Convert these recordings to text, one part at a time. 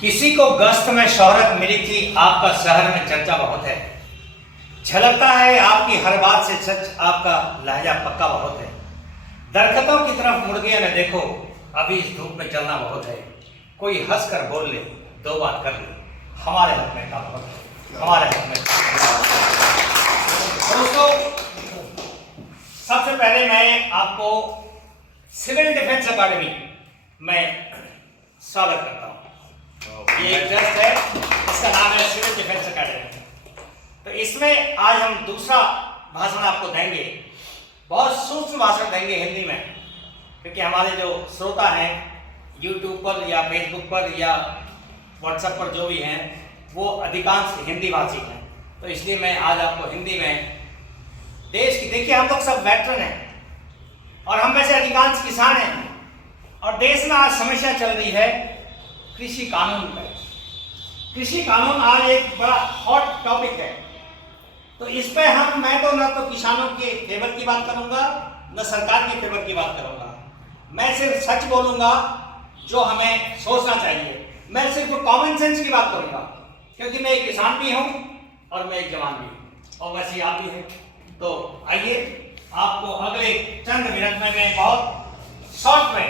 किसी को गश्त में शोहरत मिली थी, आपका शहर में चर्चा बहुत है। झलकता है आपकी हर बात से सच, आपका लहजा पक्का बहुत है। दरख्तों की तरफ मुड़ गया न देखो, अभी इस धूप में चलना बहुत है। कोई हंस कर बोल ले, दो बात कर ले, हमारे हक में का बहुत है, हमारे हक में। दोस्तों, सबसे पहले मैं आपको सिविल डिफेंस अकादमी में स्वागत करता हूँ। ये एक ट्रस्ट है, इसका नाम है सिविल डिफेंस अकेडमी। तो इसमें आज हम दूसरा भाषण आपको देंगे, बहुत सूक्ष्म भाषण देंगे हिंदी में, क्योंकि हमारे जो श्रोता हैं यूट्यूब पर या फेसबुक पर या व्हाट्सएप पर जो भी हैं वो अधिकांश हिंदी भाषी हैं। तो इसलिए मैं आज आपको हिंदी में देश की, देखिए हम लोग सब वेटरन हैं और हम में से अधिकांश किसान हैं, और देश में आज समस्या चल रही है कृषि कानून पर। कृषि कानून आज एक बड़ा हॉट टॉपिक है। तो इस पे मैं तो न तो किसानों के फेवर की बात करूंगा, न सरकार के फेवर की बात करूंगा। मैं सिर्फ सच बोलूंगा जो हमें सोचना चाहिए। मैं सिर्फ कॉमन सेंस की बात करूंगा, क्योंकि मैं एक किसान भी हूं और मैं एक जवान भी हूं, और वैसे आप भी हैं। तो आइए आपको अगले चंद मिनट में मैं बहुत शॉर्ट में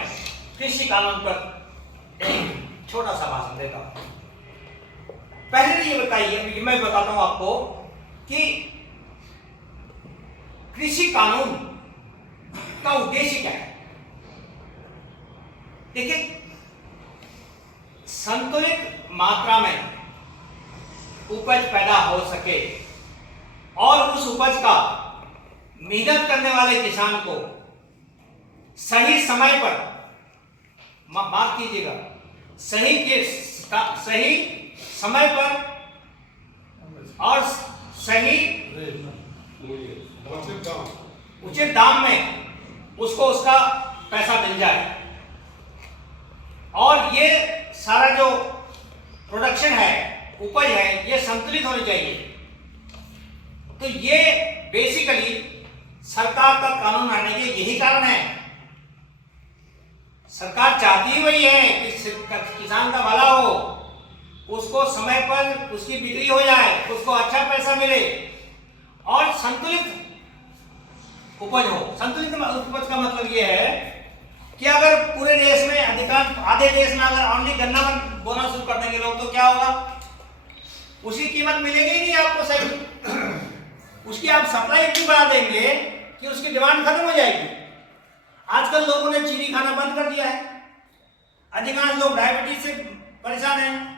कृषि कानून पर एक छोटा सा भाषण देता हूं। पहले तो ये बताइए, मैं बताता हूं आपको कि कृषि कानून का उद्देश्य क्या है। देखिए, संतुलित मात्रा में उपज पैदा हो सके और उस उपज का मेहनत करने वाले किसान को सही समय पर, माफ कीजिएगा, सही समय पर और सही उचित दाम में उसको उसका पैसा मिल जाए, और ये सारा जो प्रोडक्शन है, उपज है, ये संतुलित होनी चाहिए। तो ये बेसिकली सरकार का कानून आने के यही कारण है। सरकार चाहती ही वही है कि किसान का भला हो, उसको समय पर उसकी बिक्री हो जाए, उसको अच्छा पैसा मिले और संतुलित उपज हो। संतुलित उपज का मतलब यह है कि अगर पूरे देश में अधिकांश, आधे देश में अगर ओनली गन्ना बोना शुरू कर देंगे लोग, तो क्या होगा? उसकी कीमत मिलेगी ही नहीं आपको सही। उसकी आप सप्लाई इतनी बढ़ा देंगे कि उसकी डिमांड खत्म हो जाएगी। आजकल लोगों ने चीनी खाना बंद कर दिया है, अधिकांश लोग डायबिटीज से परेशान हैं।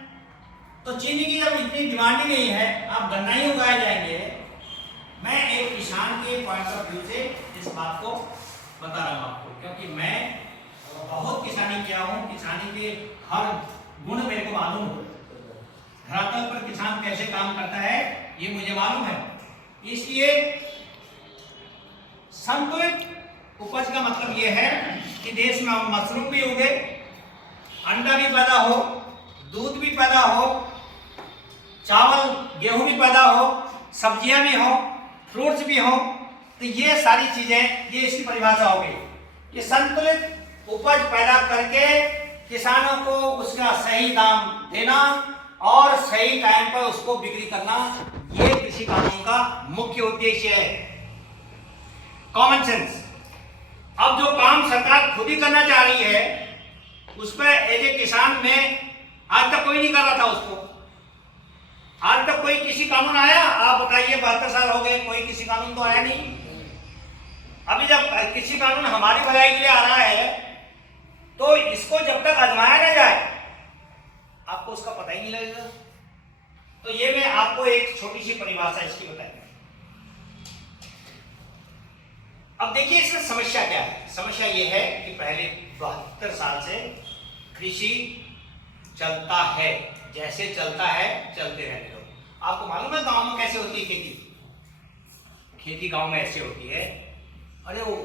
तो चीनी की जब इतनी डिमांड ही नहीं है, आप गन्ना ही उगाए जाएंगे। मैं एक किसान के पॉइंट ऑफ व्यू से इस बात को बता रहा हूँ आपको, क्योंकि मैं बहुत किसानी किया हूँ। किसानी के हर गुण मेरे को मालूम है। धरातल पर किसान कैसे काम करता है ये मुझे मालूम है। इसलिए संतुलित उपज का मतलब ये है कि देश में मशरूम भी उगे, अंडा भी पैदा हो, दूध भी पैदा हो, चावल गेहूं भी पैदा हो, सब्जियां भी हो, फ्रूट्स भी हो। तो ये सारी चीजें, ये इसकी परिभाषा हो गई कि संतुलित उपज पैदा करके किसानों को उसका सही दाम देना और सही टाइम पर उसको बिक्री करना, ये कृषि कानून का मुख्य उद्देश्य है। Common sense. अब जो काम सरकार खुद ही करना चाह रही है, उस पर एज ए किसान में आज तक कोई नहीं कर रहा था उसको। आज तक कोई कृषि कानून आया? आप बताइए, 72 साल हो गए, कोई कृषि कानून तो आया नहीं। अभी जब कृषि कानून हमारी भलाई के लिए आ रहा है, तो इसको जब तक आजमाया ना जाए आपको उसका पता ही नहीं लगेगा। तो ये मैं आपको एक छोटी सी परिभाषा इसकी बताई। अब देखिए इसमें समस्या क्या है। समस्या ये है कि पहले 72 साल से कृषि चलता है, जैसे चलता है चलते रहने दो। आपको मालूम है गांव में कैसे होती है खेती? खेती गांव में ऐसे होती है, अरे वो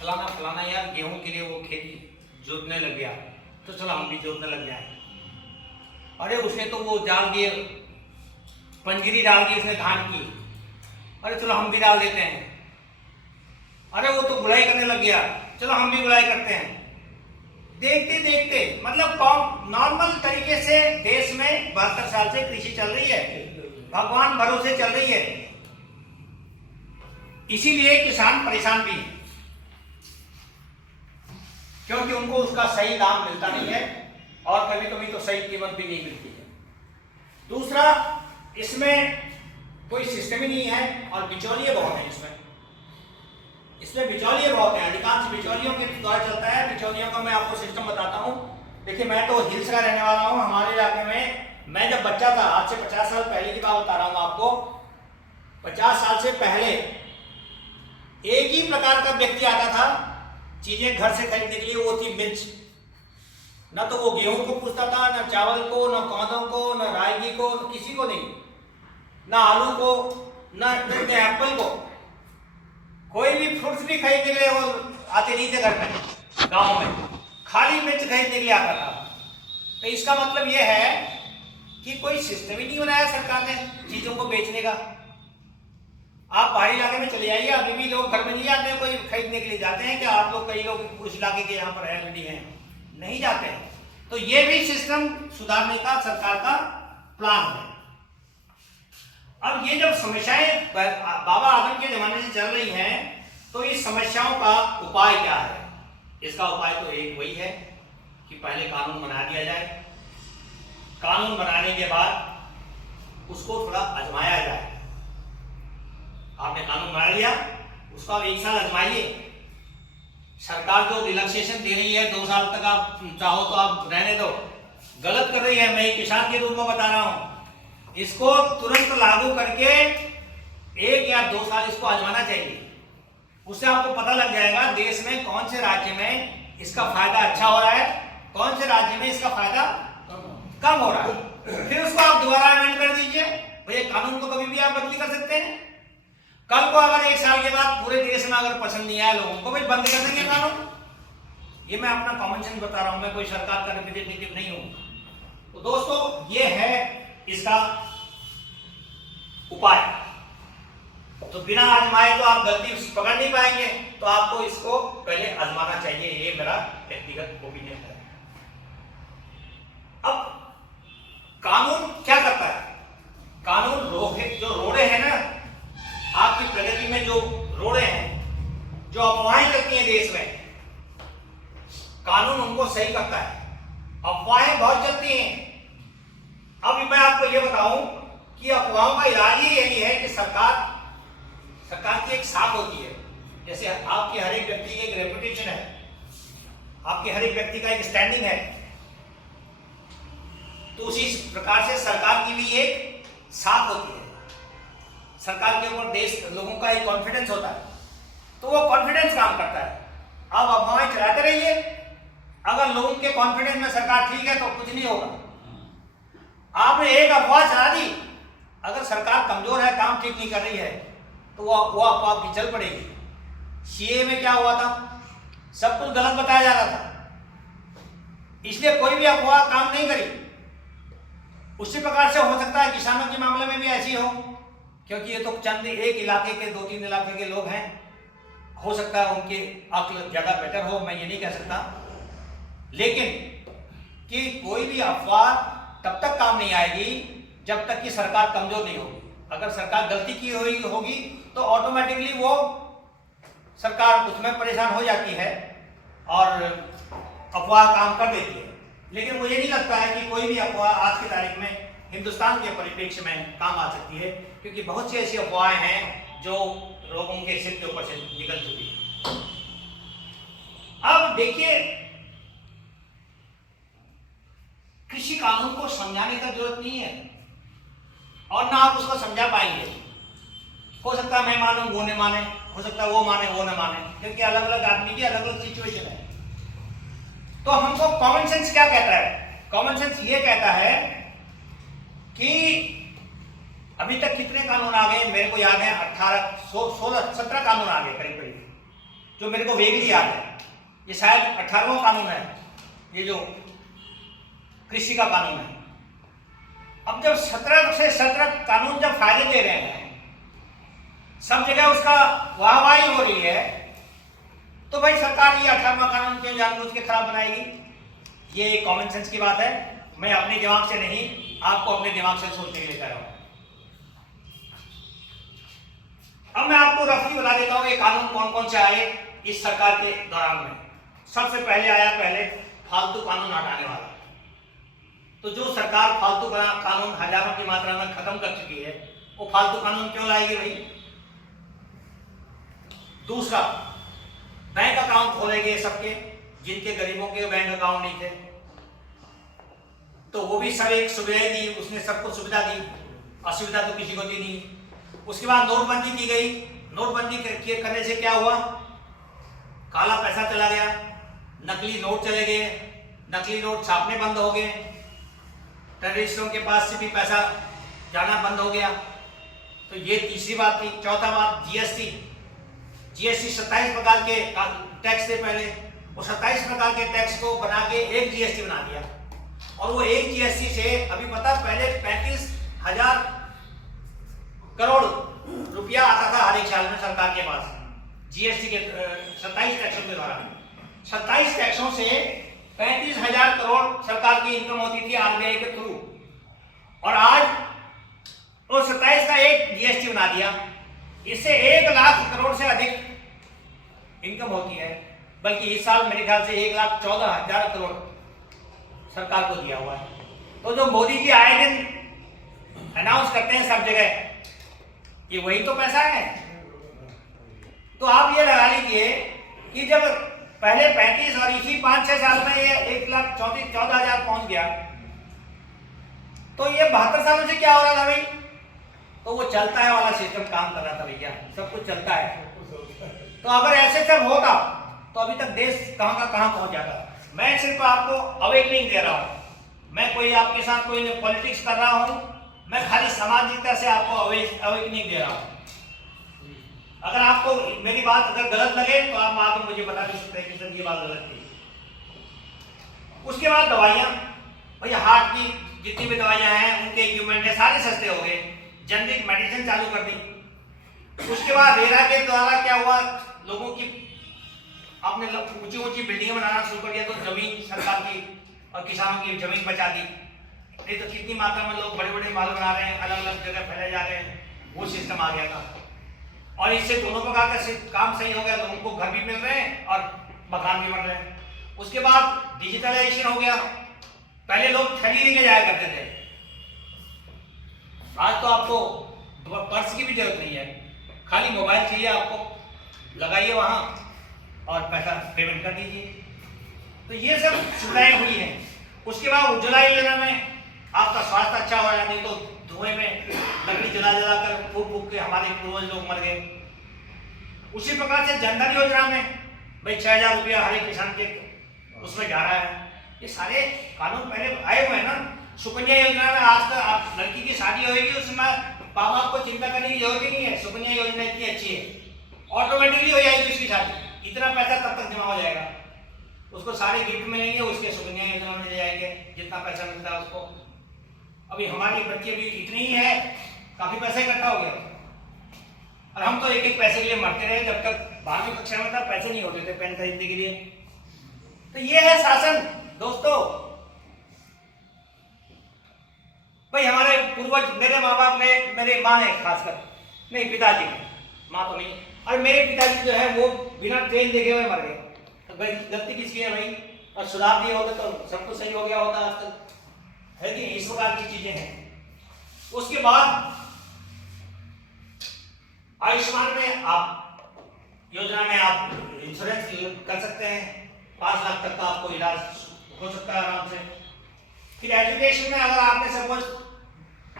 फलाना यार गेहूं के लिए वो खेती जोतने लग गया, तो चलो हम भी जोतने लग जाए। अरे उसने तो वो डाल दिए, पंजरी डाल दी उसने धान की, अरे चलो हम भी डाल देते हैं। अरे वो तो गुड़ाई करने लग गया, चलो हम भी गुड़ाई करते हैं। देखते देखते मतलब नॉर्मल तरीके से देश 72 साल से कृषि चल रही है, भगवान भरोसे चल रही है। इसीलिए किसान परेशान भी है, क्योंकि उनको उसका सही दाम मिलता नहीं है और कभी कभी तो सही कीमत भी नहीं मिलती है। दूसरा, इसमें कोई सिस्टम ही नहीं है और बिचौलिए बहुत हैं। इसमें बिचौलिए बहुत हैं, अधिकांश बिचौलियों के द्वारा चलता है। बिचौलियों का मैं आपको सिस्टम बताता हूँ। देखिए, मैं तो हिल्स का रहने वाला हूँ। हमारे इलाके में मैं जब बच्चा था, आज से 50 साल पहले की बात बता रहा हूँ आपको, 50 साल से पहले एक ही प्रकार का व्यक्ति आता था चीजें घर से खरीदने के लिए, वो थी मिर्च। न तो वो गेहूं को पूछता था, न चावल को, न कौदों को, न रागी को, किसी को नहीं, न आलू को, न एप्पल को। कोई भी फ्रूट्स भी खरीदने के लिए वो आते नहीं थे घर में, गांव में खाली मिर्च खरीदने के लिए आता था। तो इसका मतलब ये है कि कोई सिस्टम ही नहीं बनाया सरकार ने चीजों को बेचने का। आप पहाड़ी इलाके में चले जाइए, अभी भी लोग घर में नहीं जाते हैं कोई खरीदने के लिए। जाते हैं क्या आप लोग? कई लोग उस इलाके के यहाँ पर ऑलरेडी हैं, नहीं जाते हैं। तो ये भी सिस्टम सुधारने का सरकार का प्लान है। अब ये जब समस्याएं बाबा आदम के जमाने से चल रही हैं, तो इस समस्याओं का उपाय क्या है? इसका उपाय तो एक वही है कि पहले कानून बना दिया जाए। कानून बनाने के बाद उसको थोड़ा आजमाया जाए। आपने कानून बना लिया, उसको आप 1 साल आजमाइए। सरकार जो रिलैक्सेशन दे रही है 2 साल तक, आप चाहो तो आप रहने दो, गलत कर रही है। मैं किसान के रूप में बता रहा हूं, इसको तुरंत लागू करके 1 या 2 साल इसको आजमाना चाहिए। उससे आपको पता लग जाएगा देश में कौन से राज्य में इसका फायदा अच्छा हो रहा है, कौन से राज्य में इसका फायदा कम हो रहा है। फिर उसको आप दोबारा अमेंड कर दीजिए। भैया, कानून को कभी भी आप बदली कर सकते हैं। कल को अगर 1 साल के बाद पूरे देश में अगर पसंद नहीं आया लोगों को, भाई बंद कर देंगे कानून। ये मैं अपना कॉमन सेंस बता रहा हूं, मैं कोई सरकार का रिप्रेजेंटेटिव नहीं हूं। तो दोस्तों, ये है इसका उपाय। तो बिना आजमाए तो आप गलती पकड़ नहीं पाएंगे, तो आपको इसको पहले आजमाना चाहिए। ये मेरा व्यक्तिगत ओपिनियन है। अब कानून क्या करता है? कानून जो रोड़े हैं ना, आपकी प्रगति में जो रोड़े हैं, जो अफवाहें चलती हैं देश में, कानून उनको सही करता है। अफवाहें बहुत चलती हैं। अब मैं आपको ये बताऊं कि अफवाहों का इलाज ही यही है कि सरकार की एक साख होती है। जैसे आपके हर एक व्यक्ति की एक रेपुटेशन है, आपके हर एक व्यक्ति का एक स्टैंडिंग है, तो उसी प्रकार से सरकार की भी एक साख होती है। सरकार के ऊपर देश लोगों का एक कॉन्फिडेंस होता है, तो वो कॉन्फिडेंस काम करता है। आप अफवाहें चलाते रहिए, अगर लोगों के कॉन्फिडेंस में सरकार ठीक है तो कुछ नहीं होगा। आपने एक अफवाह चला दी, अगर सरकार कमजोर है, काम ठीक नहीं कर रही है, तो वो अफवाह आपकी चल पड़ेगी। सीए में क्या हुआ था? सब कुछ गलत बताया जा रहा था, इसलिए कोई भी अफवाह काम नहीं करी। उसी प्रकार से हो सकता है किसानों के मामले में भी ऐसी हो, क्योंकि ये तो चंद एक इलाके के 2-3 इलाके के लोग हैं। हो सकता है उनके अक्ल ज्यादा बेटर हो, मैं ये नहीं कह सकता। लेकिन कि कोई भी अफवाह तब तक काम नहीं आएगी जब तक कि सरकार कमजोर नहीं होगी। अगर सरकार गलती की होगी तो ऑटोमेटिकली वो सरकार उसमें परेशान हो जाती है और अफवाह काम कर देती है। लेकिन मुझे नहीं लगता है कि कोई भी अफवाह आज की तारीख में हिंदुस्तान के परिप्रेक्ष्य में काम आ सकती है, क्योंकि बहुत सी ऐसी अफवाहें हैं जो लोगों के सिर के ऊपर से निकल चुकी है। अब देखिए, कृषि कानून को समझाने का जरूरत नहीं है और ना आप उसको समझा पाएंगे। हो सकता है मैं मानूं, वो न माने, हो सकता है वो माने, वो न माने, क्योंकि अलग अलग आदमी की अलग अलग सिचुएशन है। तो हमको कॉमन सेंस क्या कहता है? कॉमन सेंस ये कहता है कि अभी तक कितने कानून आ गए, मेरे को याद है 17 कानून आ गए करीब करीब, जो मेरे को वेगली याद है। ये शायद 18वां कानून है, ये जो कृषि का कानून है। अब जब 17 से 17 कानून जब फायदे दे रहे हैं, सब जगह उसका वाहवाही हो रही है, तो भाई सरकार ये 18वां कानून क्यों जानबूझ के खराब बनाएगी? ये कॉमन सेंस की बात है। मैं अपने दिमाग से नहीं, आपको अपने दिमाग से सोचने के लिए कह रहा हूं। अब मैं आपको रफली बता देता हूं ये कानून कौन कौन से आए इस सरकार के दौरान में। सबसे पहले आया फालतू कानून हटाने वाला। तो जो सरकार फालतू कानून हजारों की मात्रा में खत्म कर चुकी है, वो फालतू कानून क्यों लाएगी भाई? दूसरा, बैंक अकाउंट खोलेंगे सबके, जिनके गरीबों के बैंक अकाउंट नहीं थे, तो वो भी सब एक सुविधाएं दी, उसने सबको सुविधा दी, असुविधा तो किसी को दी नहीं। उसके बाद नोटबंदी की गई। नोटबंदी करने से क्या हुआ? काला पैसा चला गया, नकली नोट चले गए, नकली नोट छापने बंद हो गए, टेररिस्टों के पास से भी पैसा जाना बंद हो गया। तो ये तीसरी बात थी। चौथा बात, जीएसटी 27 प्रकार के टैक्स थे पहले, वो 27 प्रकार के टैक्स को बना के एक जीएसटी बना दिया। और वो एक जीएसटी से अभी पता, पहले 35,000 करोड़ रुपया आता था हर एक साल में सरकार के पास, जीएसटी के 27 टैक्सों के द्वारा। 27 टैक्सों से 35,000 करोड़ सरकार की इनकम होती थी आरबीआई के थ्रू, और आज वो 27 का एक जीएसटी बना दिया। इससे 1 लाख करोड़ से अधिक इनकम होती है, बल्कि इस साल मेरे ख्याल से 1,14,000 करोड़ सरकार को दिया हुआ है। तो जो मोदी जी आए दिन अनाउंस करते हैं सब जगह, ये वही तो पैसा है। तो आप ये लगा लीजिए कि जब पहले 35 और इसी 5-6 साल में ये 1,14,000 पहुंच गया, तो ये 72 सालों से क्या हो रहा था भाई? तो वो चलता है वाला सिस्टम काम कर रहा था भैया, सब कुछ चलता है। तो अगर ऐसे सब होता तो अभी तक देश कहां का कहां पहुंच जाता। मैं सिर्फ आपको अवेकनिंग दे रहा हूं, मैं कोई आपके साथ कोई पॉलिटिक्स कर रहा हूं, मैं खाली सामाजिकता से आपको अवेकनिंग दे रहा हूं। अगर आपको मेरी बात अगर गलत लगे तो आप आकर मुझे बता दे सकते हैं कि सर ये बात गलत थी। उसके बाद दवाइयाँ, भैया हार्ट की जितनी भी दवाइयाँ हैं, उनके इक्विपमेंट है, सारे सस्ते हो गए, जेनरिक मेडिसिन चालू कर दी। उसके बाद रेरा के द्वारा क्या हुआ, लोगों की आपने ऊंची ऊंची बिल्डिंगें बनाना शुरू कर दिया, तो जमीन सरकार की और किसानों की जमीन बचा दी। नहीं तो कितनी मात्रा में लोग बड़े बड़े माल बना रहे हैं, अलग अलग जगह फैले जा रहे हैं, वो सिस्टम आ गया था। और इससे दोनों प्रकार का काम सही हो गया, लोगों को घर भी मिल रहे हैं और मकान भी बन रहे हैं। उसके बाद डिजिटलाइजेशन हो गया। पहले लोग थैली लेके जाया करते थे, आज तो आपको पर्स की भी जरूरत नहीं है, खाली मोबाइल चाहिए आपको, लगाइए वहां और पैसा पेमेंट कर दीजिए। तो ये सब सुविधाएं हुई हैं। उसके बाद उज्ज्वला योजना में आपका स्वास्थ्य अच्छा हो रहा है, नहीं तो धुएं में लकड़ी जला जला कर फूक फूक के हमारे पूर्वज लोग मर गए। उसी प्रकार से जनधन योजना में भाई 6,000 रुपया हर एक किसान के उसमें जा रहा है। ये सारे कानून पहले आए हुए हैं ना। सुकन्या योजना में आज तक आप लड़की की शादी होगी, उसमें माँ बाप को चिंता करने की जरूरत ही नहीं है। सुकन्या योजना इतनी अच्छी है, ऑटोमेटिकली हो जाएगी उसकी शादी, इतना पैसा तब तक जमा हो जाएगा, उसको सारे गिफ्ट मिलेंगे, उसके सुकन्या योजना में जाएंगे, जितना पैसा मिलता है उसको। अभी हमारी बच्ची भी इतनी ही है, काफी पैसा इकट्ठा हो गया, और हम तो एक एक पैसे के लिए मरते रहे। जब तक 12वीं कक्षा में था पैसे नहीं होते थे पेन खरीदने के लिए। तो ये है शासन दोस्तों। भाई हमारे पूर्वज, मेरे माँ बाप ने, मेरे माँ ने खासकर, नहीं पिताजी ने, माँ तो नहीं, और मेरे पिताजी जो है वो बिना ट्रेन देखे हुए मर गए। तो भाई गलती किसकी है भाई? और सुधार दिए होते तो सब कुछ सही हो गया होता आज तक, है कि इस प्रकार की चीजें हैं। उसके बाद आयुष्मान में आप योजना में आप इंश्योरेंस कर सकते हैं, 5 लाख तक का आपको इलाज हो सकता है आराम से। फिर एजुकेशन में अगर आपने सपोज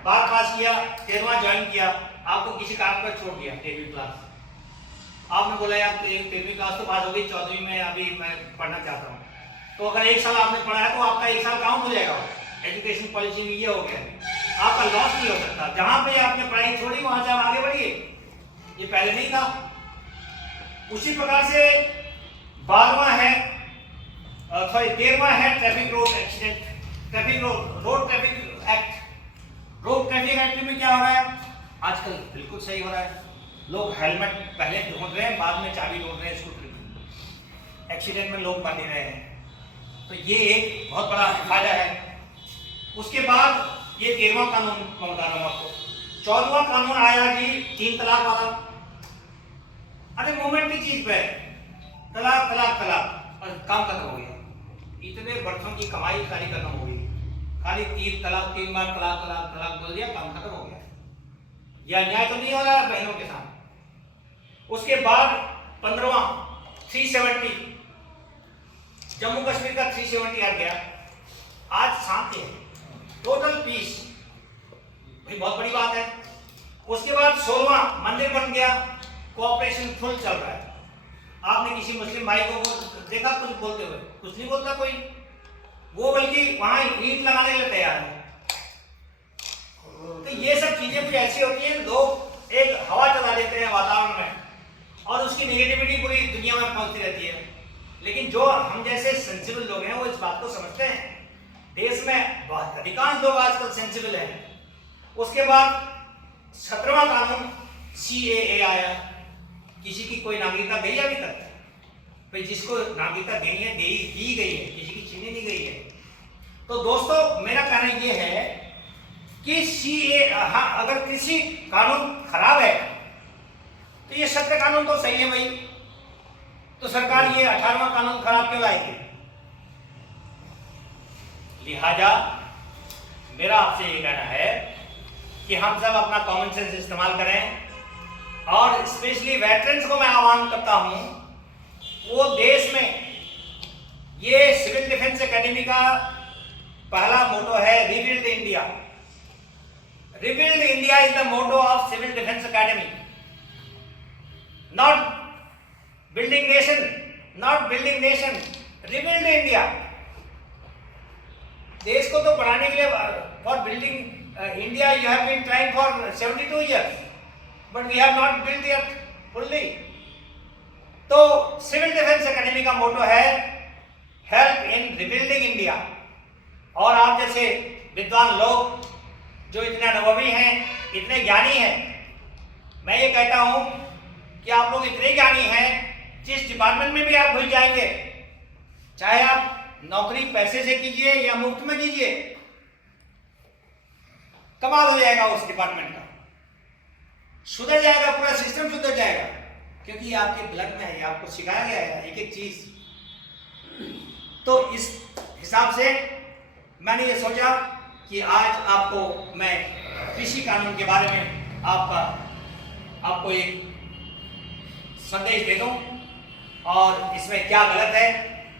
12 पास किया, 13वां ज्वाइन किया, आपको किसी कारण पर छोड़ दिया 13वीं क्लास, आपने बोला यार 13वीं क्लास तो पास हो गई, 14वीं में अभी मैं पढ़ना चाहता हूँ, तो अगर 1 साल आपने पढ़ा है तो आपका 1 साल काउंट हो जाएगा। एजुकेशन पॉलिसी में ये हो गया, आपका लॉस नहीं हो सकता। जहां पे आपने पढ़ाई छोड़ी वहां से आप आगे बढ़िए, ये पहले नहीं था। उसी प्रकार से 12वां है, 13वां है traffic road accident, traffic road traffic act. Road traffic act में क्या हो रहा है आजकल? बिल्कुल सही हो रहा है। लोग हेलमेट पहले ढूंढ रहे हैं, बाद में चाबी ढूंढ रहे हैं स्कूटर की। एक्सीडेंट में लोग मर रहे हैं, तो ये एक बहुत बड़ा फायदा है। उसके बाद ये 13वां कानून मैं बता रहा हूँ आपको। 14वां कानून आया जी 3 तलाक वाला। अरे मोमेंट की चीज पे तलाक तलाक तलाक और काम खत्म हो गया। इतने बरसों की कमाई सारी खत्म हो गई, खाली 3 तलाक, 3 बार तलाक तलाक तलाक बोल दिया, काम खत्म हो गया। यह अन्याय तो नहीं हो रहा है बहनों के साथ। उसके बाद 15वां 370, जम्मू कश्मीर का 370 हट गया, आज शांति है, टोटल पीस, भाई बहुत बड़ी बात है। उसके बाद 16वां मंदिर बन गया, कोऑपरेशन फुल चल रहा है। आपने किसी मुस्लिम भाई को देखा कुछ बोलते हुए? कुछ नहीं बोलता कोई, वो बल्कि वहां ईंट लगाने के लिए तैयार है। तो ये सब चीजें कुछ ऐसी होती है, लोग एक हवा चला देते हैं वातावरण में और उसकी नेगेटिविटी पूरी दुनिया में पहुंचती रहती है। लेकिन जो हम जैसे सेंसिबल लोग हैं वो इस बात को समझते हैं। देश में बहुत अधिकांश लोग आजकल सेंसिबल हैं। उसके बाद 17वां कानून CAA आया। किसी की कोई नागरिकता गई अभी तक? भाई जिसको नागरिकता देनी है दी गई है, किसी की छीनी नहीं गई है। तो दोस्तों मेरा कहना यह है कि CAA, अगर किसी कानून खराब है तो ये 17 कानून तो सही है भाई, तो सरकार ये 18वां कानून खराब क्यों लाएगी? लिहाजा मेरा आपसे ये कहना है कि हम सब अपना कॉमन सेंस इस्तेमाल करें और स्पेशली वेटरन्स को मैं आह्वान करता हूं, वो देश में ये सिविल डिफेंस एकेडमी का पहला मोटो है rebuild India. Rebuild India is the motto of civil defence academy, not building nation, not building nation, rebuild India. देश को तो बढ़ाने के लिए for building India you have been trying for 72 years, but we have not built yet fully. तो civil defence academy का मोटो है help in rebuilding India. और आप जैसे विद्वान लोग जो इतने अनुभवी हैं, इतने ज्ञानी हैं, मैं ये कहता हूं कि आप लोग इतने ज्ञानी हैं, जिस डिपार्टमेंट में भी आप घुस जाएंगे, चाहे आप नौकरी पैसे से कीजिए या मुफ्त में कीजिए, कमाल हो जाएगा उस डिपार्टमेंट का, सुधर जाएगा, पूरा सिस्टम सुधर जाएगा, क्योंकि ये आपके ब्लड में है, ये आपको सिखाया गया है एक एक चीज। तो इस हिसाब से मैंने ये सोचा कि आज आपको मैं कृषि कानून के बारे में आपको एक संदेश दे दूं, और इसमें क्या गलत है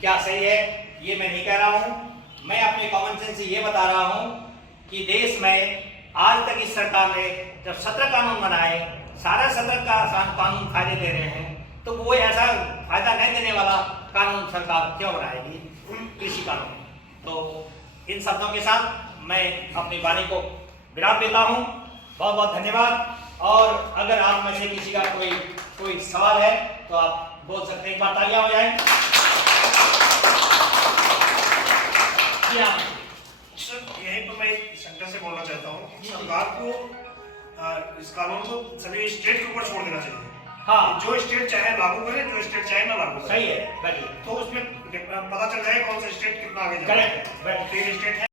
क्या सही है ये मैं नहीं कह रहा हूं। मैं अपने कॉमन सेंस से ये बता रहा हूं कि देश में आज तक इस सरकार ने जब 17 कानून बनाए, सारा 17 का कानून फायदे दे रहे हैं, तो वो ऐसा फायदा नहीं देने वाला कानून सरकार क्यों बनाएगी, कृषि कानून। तो इन शब्दों के साथ मैं अपनी वाणी को विराम देता हूं। बहुत बहुत धन्यवाद। और अगर आप में से किसी का कोई सवाल है तो आप बोल सकते हैं, एक बार तालियां हो जाए। सर यहीं पर मैं सेंटर से बोलना चाहता हूँ, सरकार को इस कानून को सभी स्टेट के ऊपर छोड़ देना चाहिए। हाँ, जो स्टेट चाहे लागू करे, जो स्टेट चाहे ना लागू करे। सही है, बैठिए। तो उसमें पता चल जाए कौन सा स्टेट कितना आगे जा रहा है। करेक्ट, 3 स्टेट है।